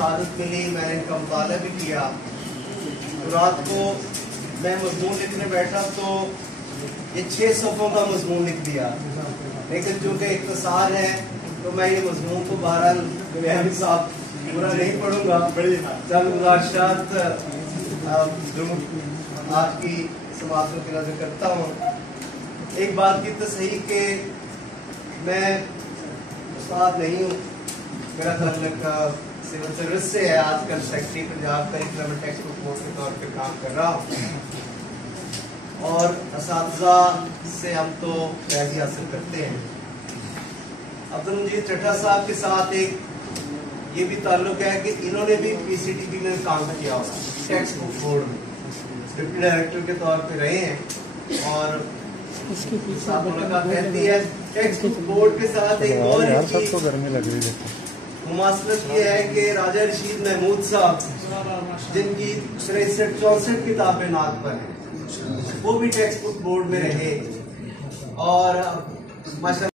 सादत मिली, मैंने इनका मुताला भी किया। तो रात को मैं मजमून लिखने बैठा तो ये 6 सफ़ों का मजमून लिख दिया, लेकिन चूँकि इख्तिसार है तो मैं ये मजमून को बहरहाल गलियानी साहब पूरा नहीं पढ़ूंगा। चंद गुज़ारिशात आज की समातों की नजर करता हूँ। एक बात की तस्हीह के मैं उस्ताद नहीं हूँ, मेरा ताल्लुक सिविल सर्विस से है। आजकल secretary Punjab curriculum and text book board के तौर पर काम कर रहा हूँ और असातिज़ा से हम तो फैज़ हासिल करते हैं। अब्दुल मजीद चट्टा साहब के साथ एक ये भी ताल्लुक है कि इन्होंने भी पीसीटीबी में काम किया हुआ, टेक्स्ट बुक बोर्ड में डिप्टी डायरेक्टर के तौर पे रहे हैं। और मुलाकात रहती है टेक्स्ट बुक बोर्ड के साथ एक और मुमासलत ये है कि राजा रशीद महमूद साहब जिनकी 63-64 किताबें नात पर हैं, वो भी टेक्स्ट बुक बोर्ड में रहे और माशा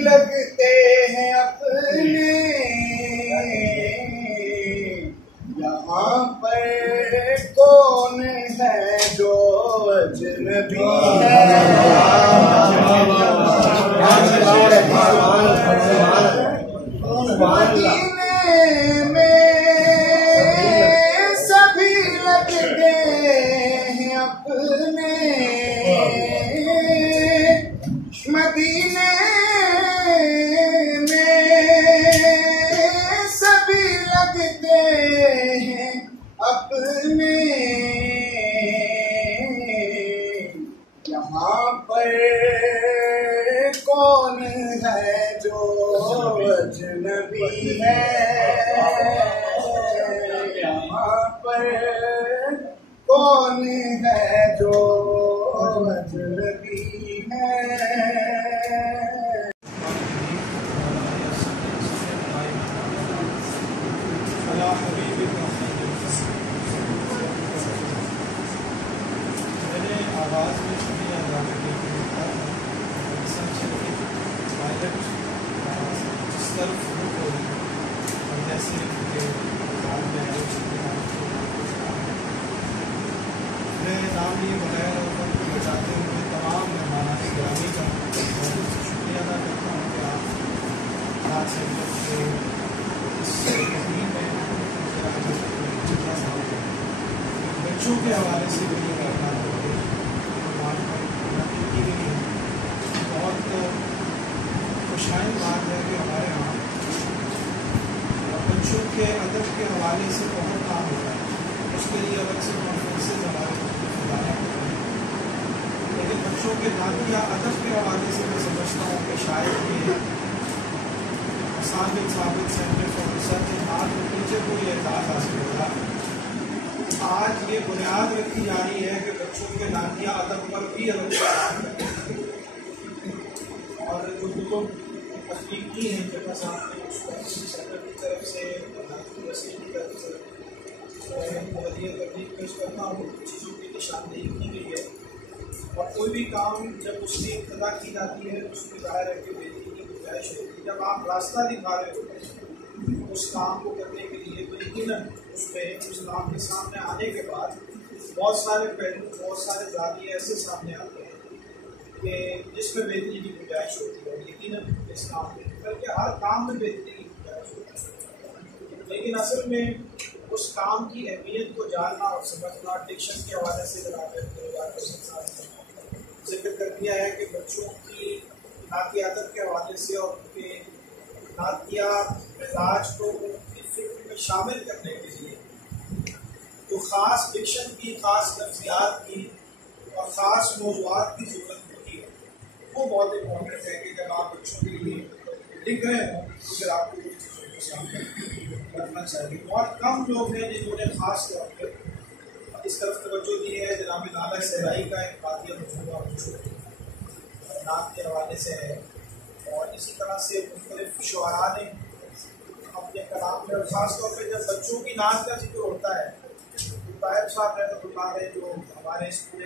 लगते हैं अपने मदीने में सभी लगते हैं अपने, मदीने में सभी लगते हैं अपने। यहाँ पर कौन है जो अजनबी है, यहाँ पर कौन है जो अजनबी है। मैंने आवाज़ में सुनी अल्लाह के पायलट जिस तरफ रुक हो रही और जैसे मैं नाम ये बताया और बताते हुए तमाम मेहमान गिरामी का बहुत शुक्रिया अदा करता हूँ कि आप आज सेंटर के इस तकरीब में बच्चों के हवाले से भी बहुत खुशाइन बात है कि हमारे यहाँ बच्चों के अदब के हवाले से बहुत काम हो रहा है। उसके लिए अलग से कॉन्फ्रेंसेज हमारे बुलाने होते हैं, लेकिन बच्चों के नाती या अदब के हवाले से मैं समझता हूँ कि शायद ये साबित सेंटर फॉर रिसर्च आज टीचर को ये एहसास हासिल होगा। आज ये बुनियाद रखी जा रही है कि बच्चों के नातिया अदब पर भी अलग से काम करें और जो कुतुब तख्लीकी हैं जगह सामने सेंटर की तरफ से की तरफ से तकलीफ पेश करता हूँ। चीज़ों की निशानदेही की गई है और कोई भी काम जब उसकी इब्तदा की जाती है उसमें ज़ाहिर है कि बेहतरी की गुंजाइश होती है। जब आप रास्ता दिखा रहे हो उस काम को करने के लिए तो यकीनन उसमें उस काम के सामने आने के बाद बहुत सारे पहलू बहुत सारे जाविये ऐसे सामने आते हैं कि जिसमें बेहतरी की गुंजाइश होती है। यकीनन इस काम में बल्कि हर काम में बेहतरी की गुंजाइश होती है, लेकिन असल में उस काम की अहमियत को जानना और समझना डिक्शन के हवाले से जिक्र कर दिया है कि बच्चों की नातियात के हवाले से और उनके नातिया मिजाज को उनकी फिक्र में शामिल करने के लिए जो ख़ास डिक्शन की ख़ास नफ्सियात की और ख़ास मौज़ूआत की ज़रूरत होती है वो बहुत इम्पोर्टेंट है कि जब आप बच्चों के लिए लिख रहे हों तो फिर आपको कुछ चीज़ों को सामने रखना चाहिए। बहुत कम लोग हैं जिन्होंने ख़ास तौर पर इस तरफ तवज्जो दी है। जनाब नाला सहराई का एक वाक़या मौजूदा नात के हवाले से है और इसी तरह से मुख्तलिफ शुअरा ने अपने कलाम में ख़ास तौर पर जब बच्चों की नात का जिक्र होता है तो ताहिर साहब रहमतुल्लाह अलैह जो हमारे स्कूल